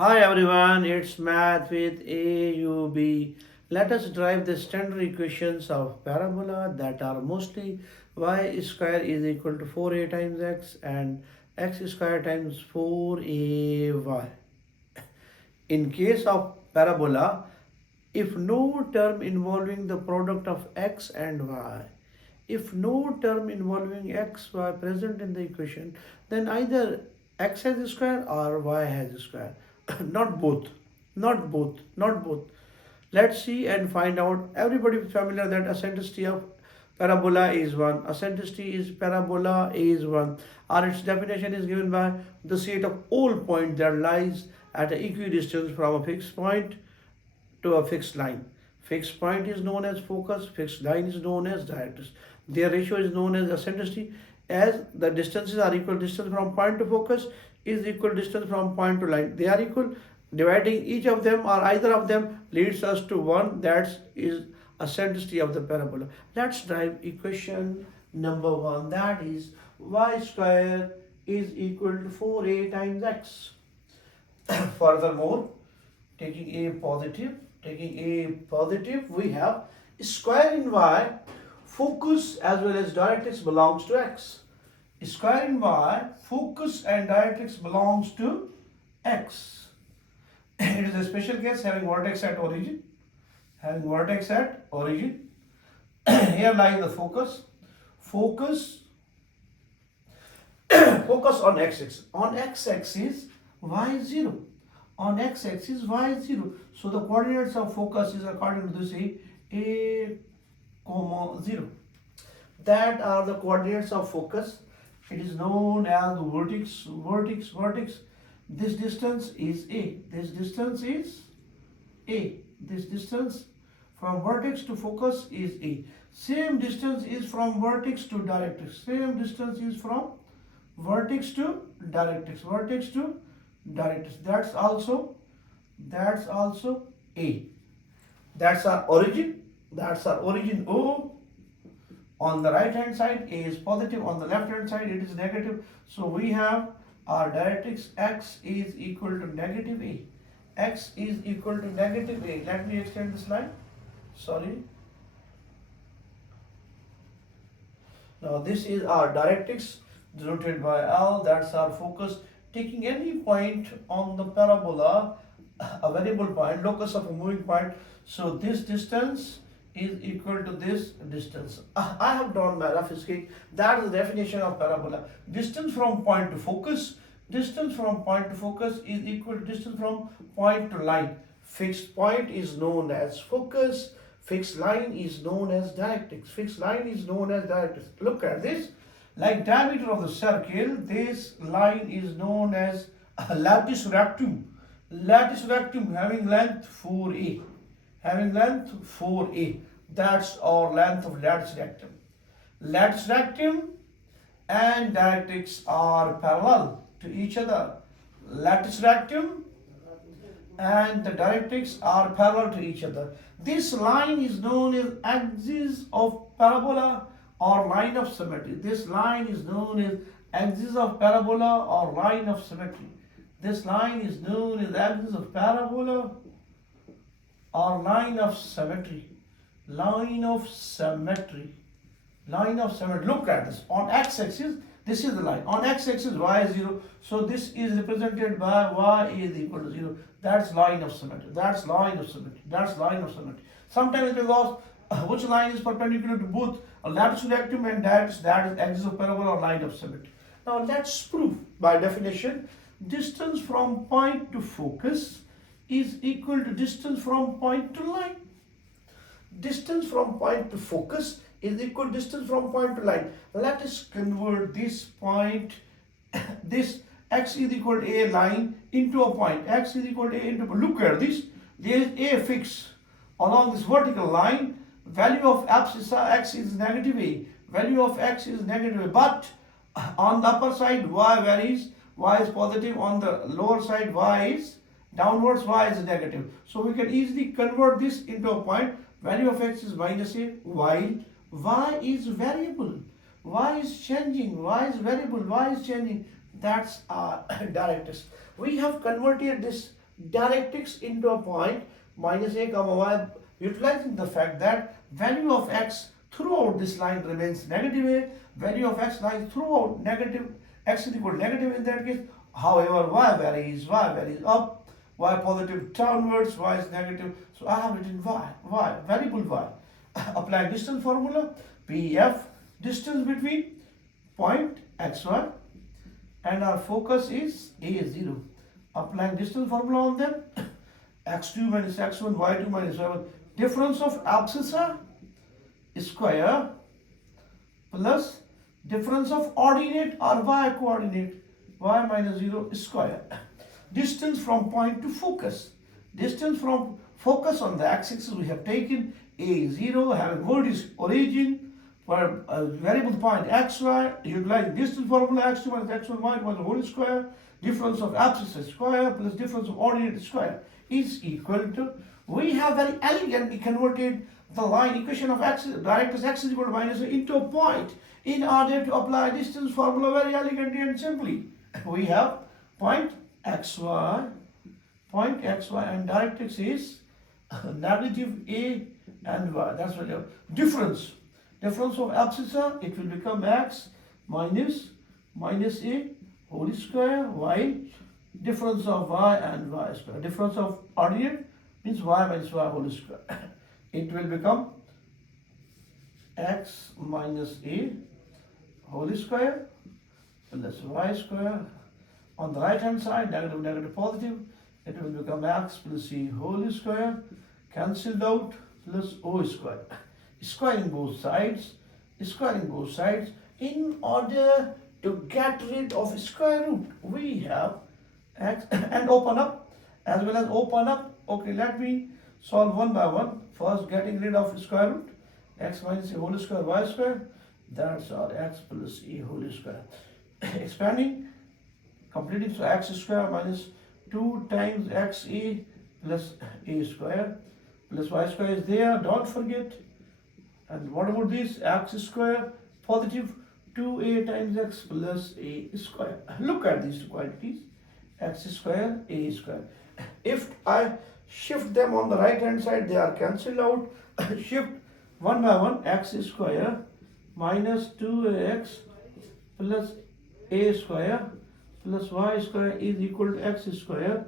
Hi everyone, it's Math with AUB. Let us derive the standard equations of parabola that are mostly y square is equal to 4a times x and x square times 4ay. In case of parabola, if no term involving the product of x and y, if no term involving x, y present in the equation, then either x has a square or y has a square. Not both. Not both. Not both. Let's see and find out. Everybody is familiar that eccentricity of parabola is 1. Eccentricity is parabola is 1. Or its definition is given by the set of all points that lies at an equidistance from a fixed point to a fixed line. Fixed point is known as focus, fixed line is known as directrix. Their ratio is known as eccentricity, as the distances are equal. Distance from point to focus is equal distance from point to line. They are equal. Dividing each of them or either of them leads us to one, that is eccentricity of the parabola. Let's derive equation number 1, that is y square is equal to 4a times x. Furthermore, taking a positive, we have square in y, focus as well as directrix belongs to x. Square in y, focus and directrix belongs to x. It is a special case having vertex at origin. Having vertex at origin. Here lies the focus. Focus focus on x-axis. On x-axis, y is 0. On x-axis, y is 0. So the coordinates of focus is according to this a comma 0. That are the coordinates of focus. It is known as the vertex. This distance is a. This distance is a. This distance from vertex to focus is a. Same distance is from vertex to directrix. Same distance is from vertex to directrix. Vertex to directrix. That's also a. That's our origin. That's our origin O. On the right hand side A is positive, on the left hand side it is negative. So we have our directrix x is equal to negative a. X is equal to negative a. Let me extend this line. Sorry. Now this is our directrix denoted by L. That's our focus. Taking any point on the parabola, a variable point, locus of a moving point. So this distance is equal to this distance. I have drawn my rough sketch. That is the definition of parabola. Distance from point to focus. Distance from point to focus is equal to distance from point to line. Fixed point is known as focus. Fixed line is known as directrix. Fixed line is known as directrix. Look at this. Like diameter of the circle, this line is known as lattice rectum. Lattice rectum having length 4a. Having length 4a. That's our length of lattice rectum. Lattice rectum and directrix are parallel to each other. Lattice rectum and the directrix are parallel to each other. This line is known as axis of parabola or line of symmetry. This line is known as axis of parabola or line of symmetry. This line is known as axis of parabola or line of symmetry. Line of symmetry. Line of symmetry. Look at this. On x-axis, this is the line. On x-axis, y is 0. So this is represented by y is equal to 0. That's line of symmetry. That's line of symmetry. That's line of symmetry. Sometimes it is asked which line is perpendicular to both a lattice rectum and directrix, that is axis of parabola or line of symmetry. Now let's prove by definition. Distance from point to focus is equal to distance from point to line. Distance from point to focus is equal to distance from point to line. Let us convert this point, this x is equal to a line into a point. X is equal to a into a point. Look at this. There is a fix along this vertical line. Value of x is negative a. Value of x is negative a. But on the upper side y varies. Y is positive. On the lower side y is downwards, y is negative. So we can easily convert this into a point. Value of x is minus a, while y is variable. Y is changing, y is variable, y is changing. That's our directrix. We have converted this directrix into a point minus a comma y, utilizing the fact that value of x throughout this line remains negative a, value of x lies throughout negative, x is equal to negative in that case. However, y varies up, y positive downwards, y is negative. So I have written y, variable y. Applying distance formula, PF, distance between point xy, and our focus is A0. Applying distance formula on them, x2 minus x1, y2 minus y1, difference of abscissa square plus difference of ordinate or y coordinate, y minus 0 square. Distance from point to focus. Distance from focus on the x-axis we have taken A0 having vertex origin for a variable point xy, utilizing distance formula x2 minus x1 y minus the whole square, difference of abscissa square plus difference of ordinate square is equal to, we have very elegantly converted the line equation of x, directrix x is equal to minus a into a point in order to apply distance formula very elegantly and simply. We have point xy, and directrix is negative a and y. That's what you have. Difference of abscissa, it will become x minus a whole square, y, difference of y and y square. Difference of ordinate means y minus y whole square. It will become x minus a whole square plus y square. On the right hand side, negative, positive, it will become x plus c whole square, cancelled out, plus o square. Squaring both sides in order to get rid of square root. We have x and open up as well as open up. Okay, let me solve one by one. First, getting rid of square root, x minus a whole square, y square. That's our x plus a whole square. Expanding, completing, so x square minus 2 times xa plus a square plus y square is there, don't forget. And what about this? X square positive 2a times x plus a square. Look at these two quantities, x square, a square. If I shift them on the right hand side, they are cancelled out. Shift one by one, x square minus 2ax plus a square plus y square is equal to x square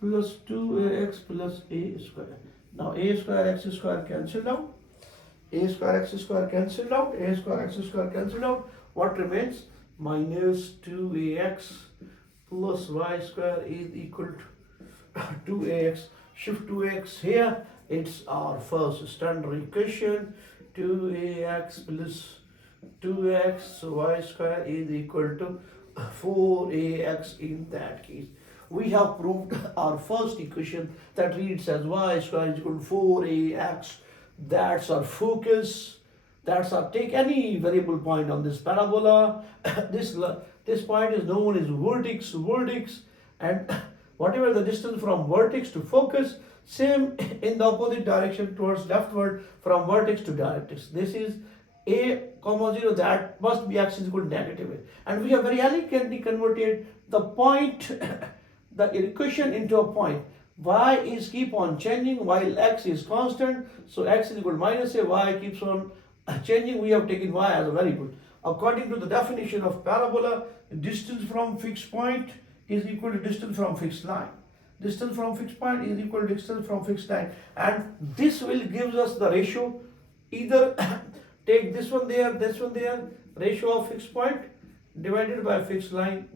plus 2ax plus a square. Now a square x square cancelled out, a square x square cancelled out, a square x square cancelled out. What remains? Minus 2ax plus y square is equal to 2ax. Shift 2ax here, it's our first standard equation. 2ax plus 2x y square is equal to 4ax in that case. We have proved our first equation that reads as y square is equal to 4ax. That's our focus. That's our, take any variable point on this parabola. This point is known as vertex, and whatever the distance from vertex to focus, same in the opposite direction towards leftward from vertex to directrix. This is a comma 0, that must be x is equal to negative a. And we have very elegantly converted the point, the equation into a point. Y is keep on changing while x is constant. So x is equal to minus a, y keeps on changing. We have taken y as a variable. According to the definition of parabola, distance from fixed point is equal to distance from fixed line. Distance from fixed point is equal to distance from fixed line. And this will gives us the ratio. Either take this one there, ratio of fixed point divided by fixed line.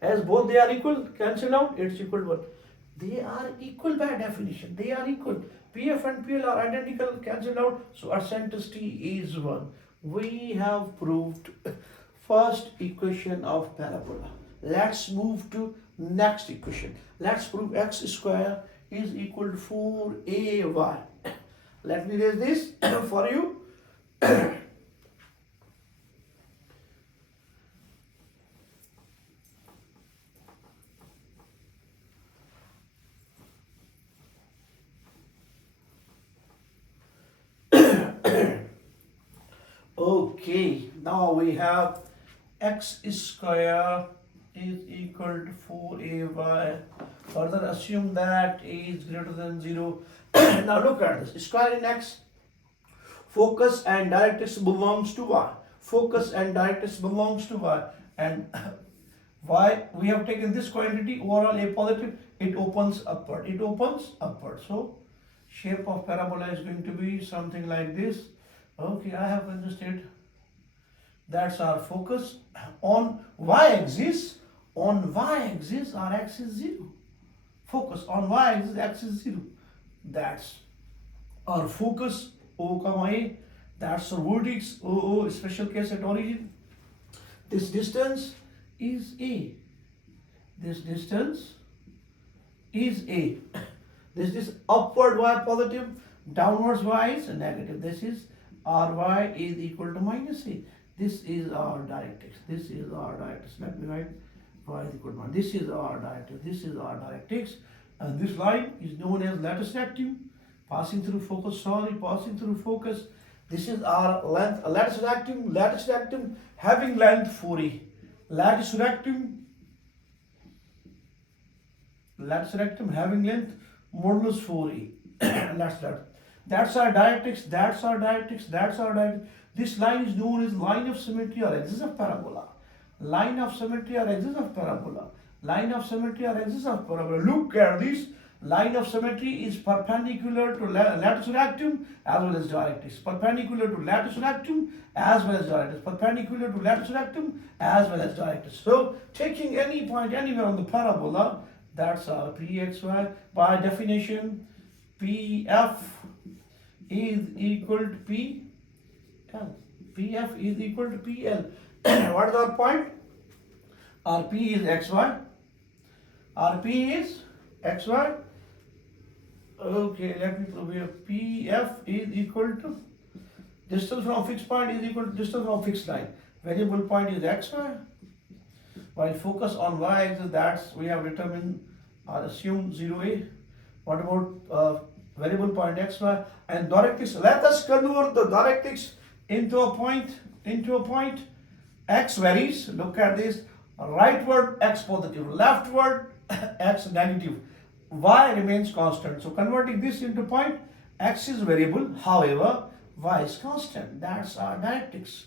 As both they are equal, cancel out, it's equal to what? They are equal by definition. They are equal. PF and PL are identical, cancelled out. So our centricity is 1. We have proved first equation of parabola. Let's move to next equation. Let's prove x square is equal to 4ay. Let me raise this for you. Okay, now we have x square is equal to 4ay. further assume that a is greater than 0. Now look at this. Square in x, focus and directrix belongs to y. Focus and directrix belongs to y. And y, we have taken this quantity overall a positive, it opens upward. It opens upward. So shape of parabola is going to be something like this. Okay, I have understood. That's our focus. On y-axis, our x is 0. Focus on y-axis, x is 0. That's our focus, O comma A. That's our vertex, O, special case at origin. This distance is A. This distance is A. This is upward y positive, downwards y is negative. This is Ry is equal to minus A. This is our directrix. This is our directrix. Let me write y is equal to 1. This is our directrix. This is our directrix. And this line is known as lattice rectum. Passing through focus. Passing through focus. This is our length. Lattice rectum. Lattice rectum having length 4a. Lattice rectum having length modulus 4a. That's that. That's our directrix. That's our directrix. That's our directrix. This line is known as line of symmetry or axis of parabola. Line of symmetry or axis of parabola. Line of symmetry or axis of parabola. Look at this. Line of symmetry is perpendicular to lattice rectum as well as directrix. Perpendicular to lattice rectum as well as directrix. Perpendicular to lattice rectum as well as directrix. So taking any point anywhere on the parabola, that's our pxy. By definition, pf is equal to p. Pf is equal to PL. What is our point? Our P is xy. Our P is xy. Okay, let me prove here. Pf is equal to distance from fixed point is equal to distance from fixed line. Variable point is xy. While focus on y-axis, that's we have determined or assumed 0a. What about variable point xy and directrix? Let us convert the directrix into a point. X varies. Look at this. Rightward x positive, leftward x negative. Y remains constant. So converting this into point, x is variable. However, y is constant. That's our directrix.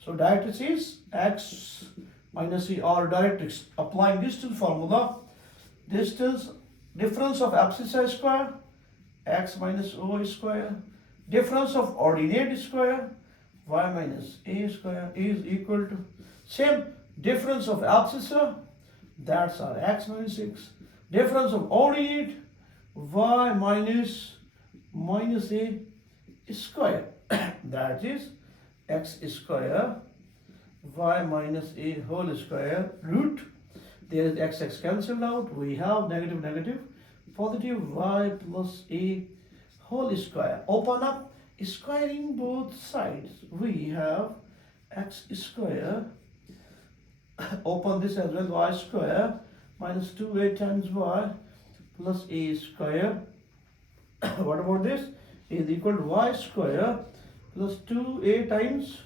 So directrix is x minus e or directrix. Applying distance formula, distance difference of abscissa square, x minus o square, difference of ordinate square, y minus a square is equal to same difference of abscissa, that's our x minus 6, difference of ordinate, y minus a square, that is x square, y minus a whole square root. There is x cancelled out, we have negative, positive y plus a whole square. Open up, squaring both sides, we have x square, open this as well, y square minus 2a times y plus a square. What about this? Is equal to y square plus 2a times,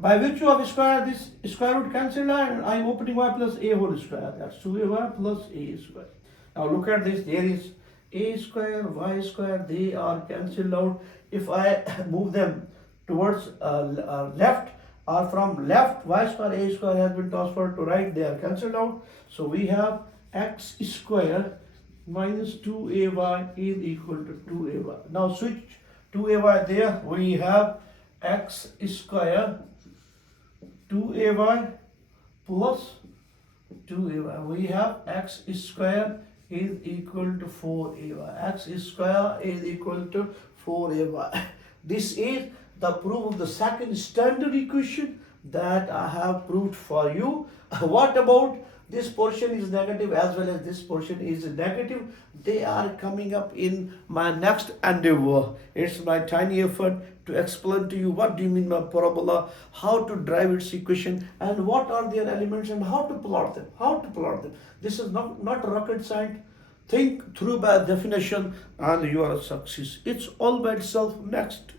by virtue of square, this square root cancel and I am opening y plus a whole square, that's 2ay plus a square. Now look at this, there is a square, y square, they are cancelled out. If I move them towards left or from left, y square, a square has been transferred to right, they are cancelled out. So we have x square minus 2ay is equal to 2ay. Now switch 2ay there, we have x square 2ay plus 2ay. We have x square is equal to 4ay. X square is equal to 4ay. This is the proof of the second standard equation that I have proved for you. What about this portion is negative as well as this portion is negative? They are coming up in my next endeavor. It's my tiny effort to explain to you what do you mean by parabola, how to drive its equation, and what are their elements and how to plot them. This is not rocket science. Think through by definition and you are a success. It's all by itself. Next.